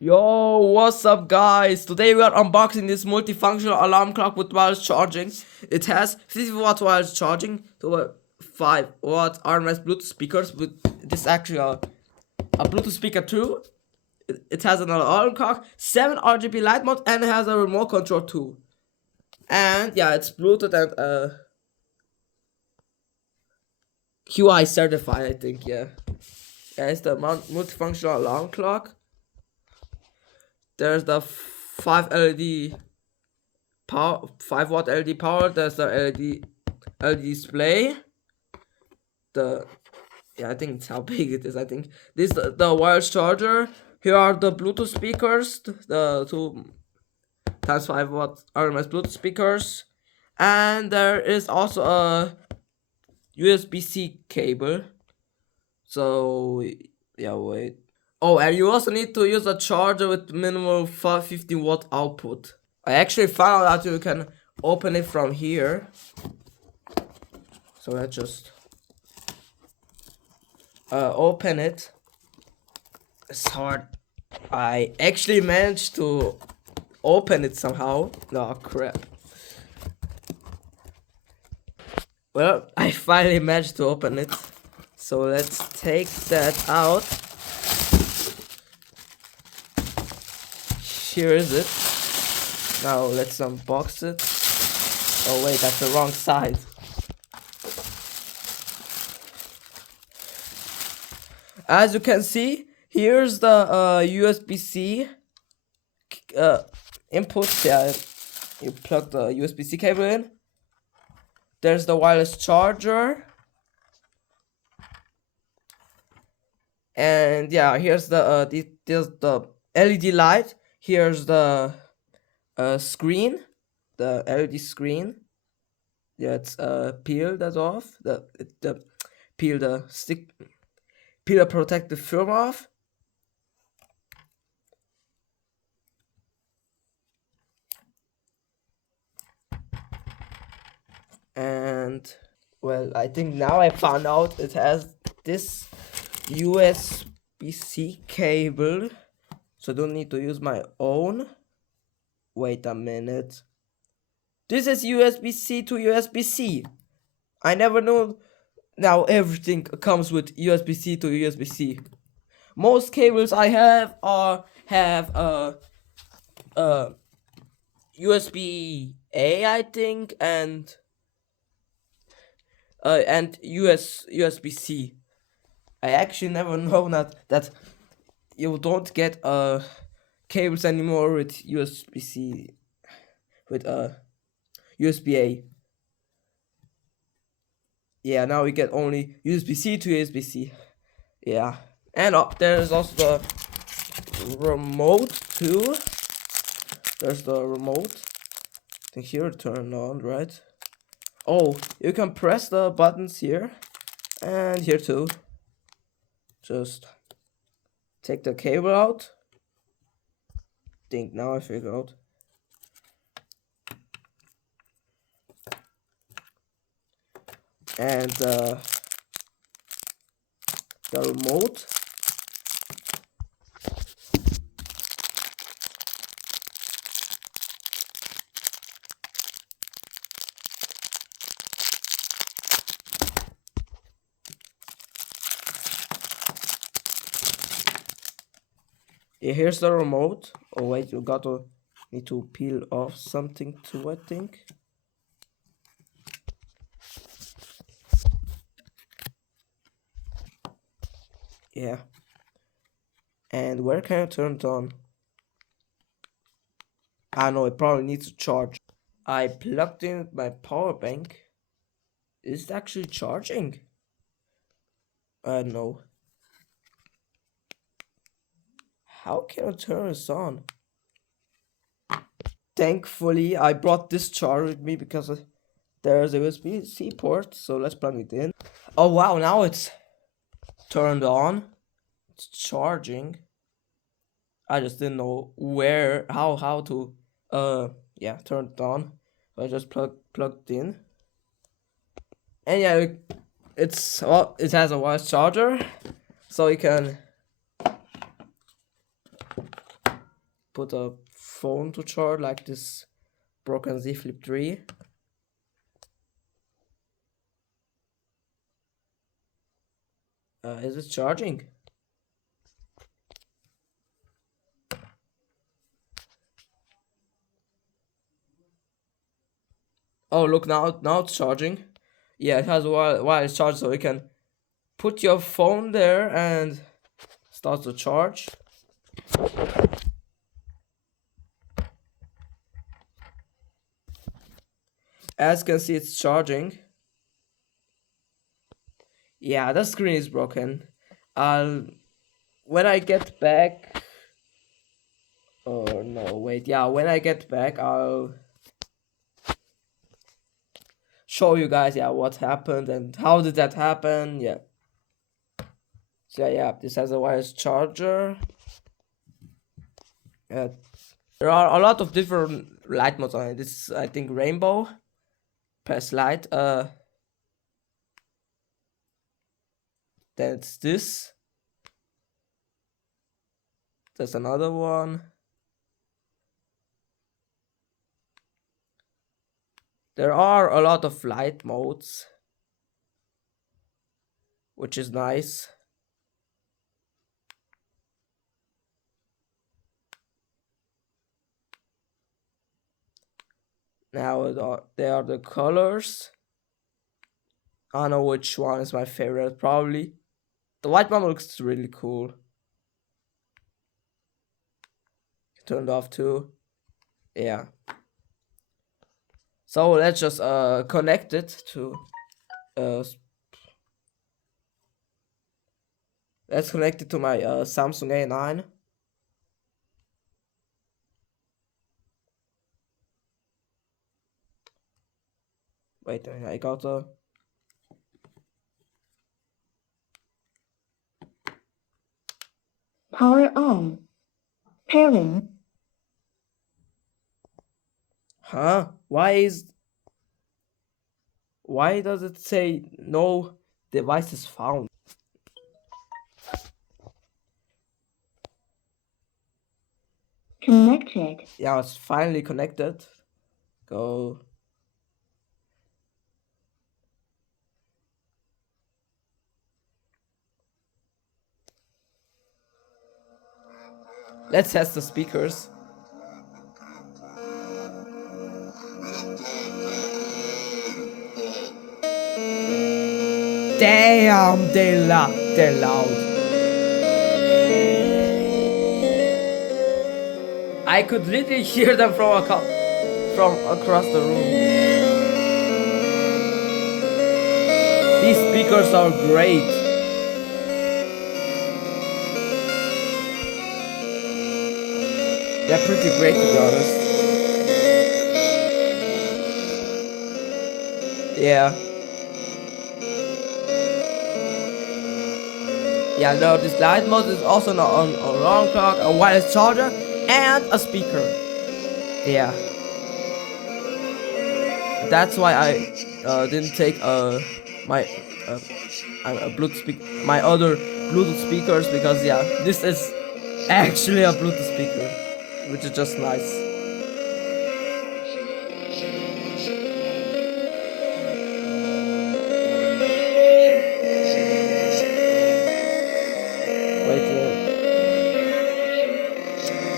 Yo, what's up guys? Today we are unboxing this multifunctional alarm clock with wireless charging. It has 50 watt wireless charging to 5 watt RMS Bluetooth speakers with this actually a Bluetooth speaker too. It has an alarm clock, 7 RGB light mode, and it has a remote control too. And yeah, it's Bluetooth and QI certified, I think. Yeah, it's the multifunctional alarm clock. There's the 5 LED power, 5 watt LED power. There's the LED display. I think it's how big it is. I think this the wireless charger. Here are the Bluetooth speakers, the 2 times 5 watt RMS Bluetooth speakers, and there is also a USB-C cable. So yeah, wait. Oh, and you also need to use a charger with minimum 15 watt output. I actually found out you can open it from here. So let's just open it. It's hard. I actually managed to open it somehow. No, crap. Well, I finally managed to open it. So let's take that out. Here is it. Now let's unbox it. Oh wait, that's the wrong side. As you can see, here's the USB-C input. Yeah, you plug the USB-C cable in. There's the wireless charger. And yeah, here's the the LED light. Here's the screen, the LED screen. Yeah, it's peel that off. Peel the stick, peel the protective film off. And well, I think now I found out it has this USB-C cable, so I don't need to use my own. Wait a minute. This is USB-C to USB-C. I never knew. Now everything comes with USB-C to USB-C. Most cables I have have USB-A, I think, and USB-C. I actually never know that you don't get cables anymore with USB-C, with USB-A. Yeah, now we get only USB-C to USB-C. Yeah, and there's also the remote too. There's the remote. I think here turn on, right? Oh, you can press the buttons here and here too. Just take the cable out. Think now I figure out. And the remote. Yeah, here's the remote. Oh wait, you need to peel off something too, I think. Yeah. And where can I turn it on? I know it probably needs to charge. I plugged in my power bank. Is it actually charging? No. How can I turn this on? Thankfully, I brought this charger with me because there's a USB-C port. So let's plug it in. Oh wow, now it's turned on. It's charging. I just didn't know how to yeah, turn it on. So I just plugged in. And yeah, it has a wireless charger, so you can put a phone to charge, like this broken Z Flip 3. Is it charging? Oh, look, now it's charging. Yeah, it has a wireless charge, so you can put your phone there and start to charge. As you can see, it's charging. Yeah, the screen is broken. When I get back. Oh no, wait. Yeah, when I get back, I'll show you guys, yeah, what happened and how did that happen. Yeah. So yeah, this has a wireless charger. There are a lot of different light modes on it. This is, I think, rainbow. Press light. Then it's this. There's another one. There are a lot of light modes, which is nice. Now there are the colors. I don't know which one is my favorite, probably. The white one looks really cool. Turned off too. Yeah. So let's just connect it to let's connect it to my Samsung A9. Wait, I got a power on. Pairing. Huh? Why does it say no devices found? Connected. Yeah, it's finally connected. Go. Let's test the speakers. Damn, they're loud. I could literally hear them from across the room. These speakers are great. They're pretty great, to be honest. Yeah. Yeah, no, this light mode is also not on alarm clock, a wireless charger, and a speaker. Yeah. That's why I didn't take my my other Bluetooth speakers, because yeah, this is actually a Bluetooth speaker, which is just nice.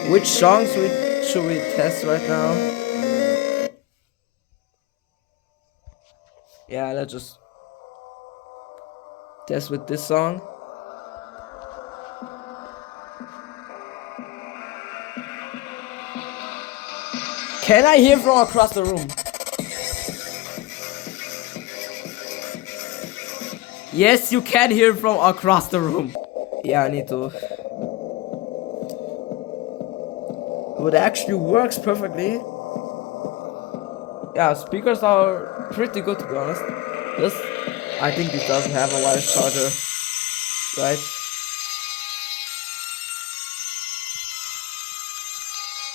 Which songs should we test right now? Yeah, let's just test with this song. Can I hear from across the room? Yes, you can hear from across the room. Yeah, I need to. It actually works perfectly. Yeah, speakers are pretty good, to be honest. I think this doesn't have a wireless charger, right?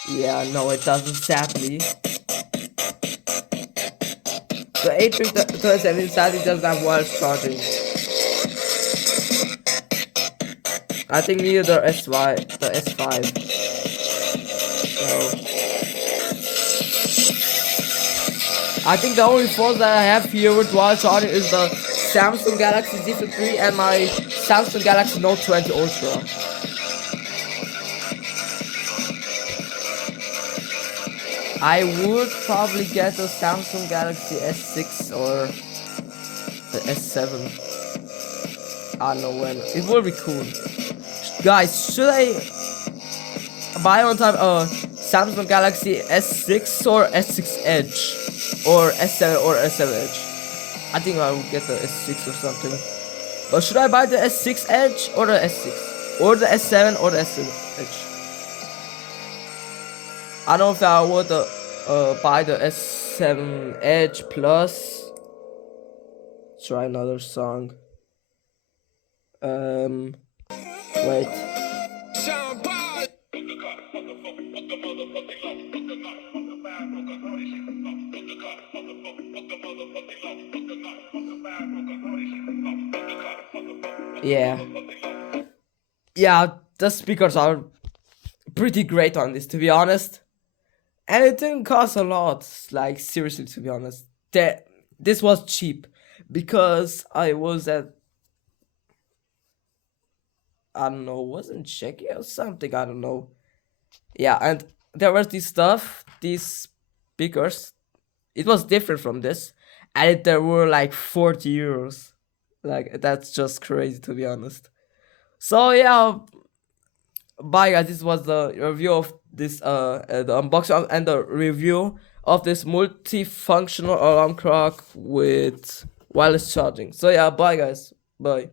Yeah, no, it doesn't, sadly. The 8-bit sadly doesn't have wireless charging. I think neither the S5. So I think the only phone that I have here with wireless charging is the Samsung Galaxy Z Flip 3 and my Samsung Galaxy Note 20 Ultra. I would probably get a Samsung Galaxy S6 or the S7. I don't know when. It would be cool. Guys, should I buy on time Samsung Galaxy S6 or S6 Edge? Or S7 or S7 Edge? I think I will get the S6 or something. But should I buy the S6 Edge or the S6? Or the S7 or the S7 Edge? I don't know if I would buy the S7 Edge Plus. Try another song. Wait. Yeah. Yeah, the speakers are pretty great on this, to be honest. And it didn't cost a lot, like seriously, to be honest. This was cheap because I was at, I don't know, wasn't Czechia or something, I don't know. Yeah, and there was these speakers. It was different from this, and there were like 40 euros. Like, that's just crazy, to be honest. So yeah, bye guys. This was the review of this the unboxing and the review of this multifunctional alarm clock with wireless charging. So yeah, bye guys. Bye.